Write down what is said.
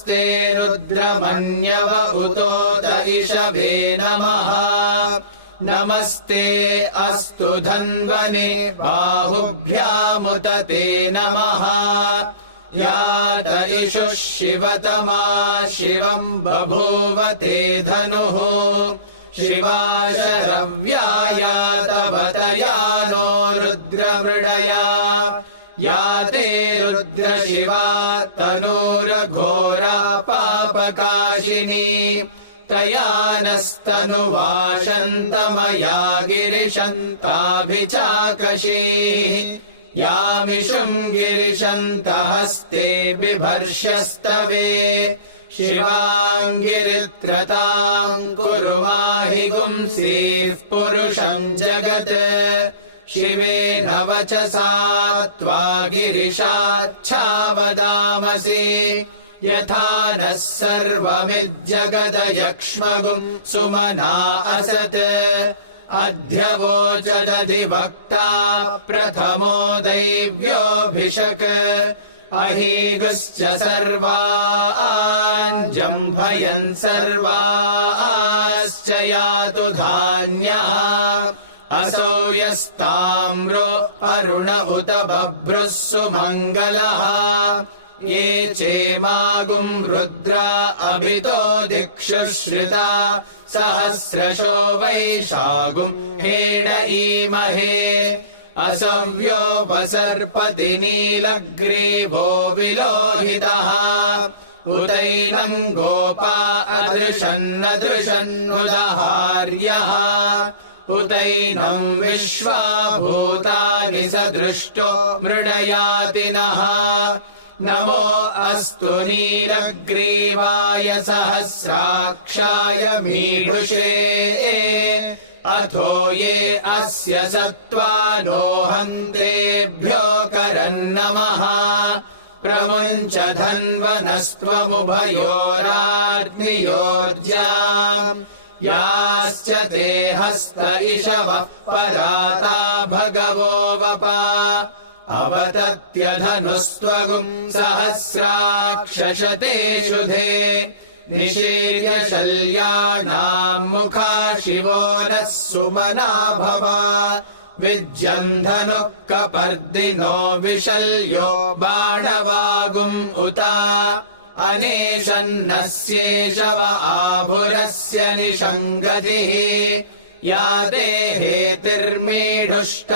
नमस्ते रुद्रमन्यव उतोत इषभे नमः नमस्ते अस्तु धन्वने बाहुभ्यामुत ते नमः यात इषुः शिवतमा शिवम् बभूव ते धनुः शिवा शरव्यायातवतया नो रुद्रमृडया या ते रुद्रशिवा तनूरघोरा पापकाशिनी तया नस्तनुवाशन्तमया गिरिशन्ताभिचाकशीः यामिषुम् गिरिशन्तहस्ते बिभर्ष्यस्तवे शिवाङ्गिरित्रताम् कुरु माहि गुंसीः पुरुषम् जगत् शिवेन वचसा त्वा गिरिशाच्छावदामसि यथा नः सर्वमिज्जगदयक्ष्मगुम् सुमना असत् अध्यवोचदधिवक्ता प्रथमो दैव्योऽभिषक् अहीगुश्च सर्वाञ्जम्भयन् सर्वाश्च यातु धान्यः असौ यस्ताम्रो अरुण उत बभ्रुः सुमङ्गलः ये चेमागुम् रुद्रा अभितो दिक्षु श्रिता सहस्रशो वैशागुम् हेड ईमहे असव्योपसर्पति नीलग्रीवो विलोहितः उतैनम् गोपा अदृशन्नदृशन्नुदहार्यः उतैनम् विश्वा भूतानि स दृष्टो मृडयातिनः नमो अस्तु नीलग्रीवाय सहस्राक्षाय मीढुषे अथो ये अस्य सत्त्वानो हन्तेभ्यो करन्नमः प्रमुञ्च धन्वनस्त्वमुभयोराग्नियोर्जाम् याश्च ते हस्त इषवः पराता भगवो वपा अवतत्यधनुस्त्वगुम् सहस्राक्षशते शुधे निशीर्य शल्याणाम् मुखा शिवो नः सुमना भव विज्यम् धनुः कपर्दिनो विशल्यो बाणवागुम् उता अनेशन्नस्येषव आभुरस्य निषङ्गतिः या देहेतिर्मीढुष्ट